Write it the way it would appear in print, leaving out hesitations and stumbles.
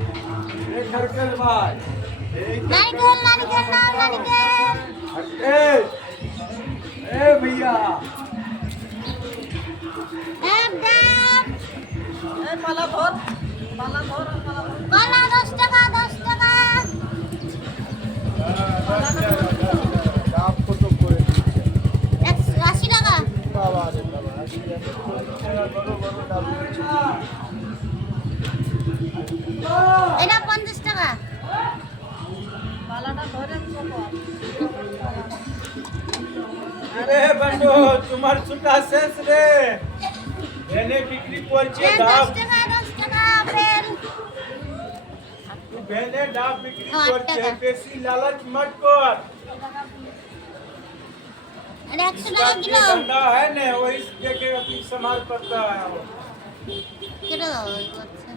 खरकल भाई नारिकेल नारिकेल नाव नारिकेल ए भैया डाब डाब এই পালা ধর পালা ধর আর পালা ধর। কলা 10 টাকা 10 টাকা आप को तो कोई 80 টাকা बाबा रे बाबा बड़ो बड़ो डाब এটা 50 টাকা পালাটা ধরে চলো। अरे बंडो तुम्हार छुट्टा शेष रे एने बिक्री করছে ডাব 10 টাকা আপেল तू भेने डाब बिक्री हाँ, করছে টাকা। বেশি লালচ मत कर এটা 100 इसका টাকা ये কিলো धंधा है ना वो इस देखे अति संभाल करता है वो কিলো করছে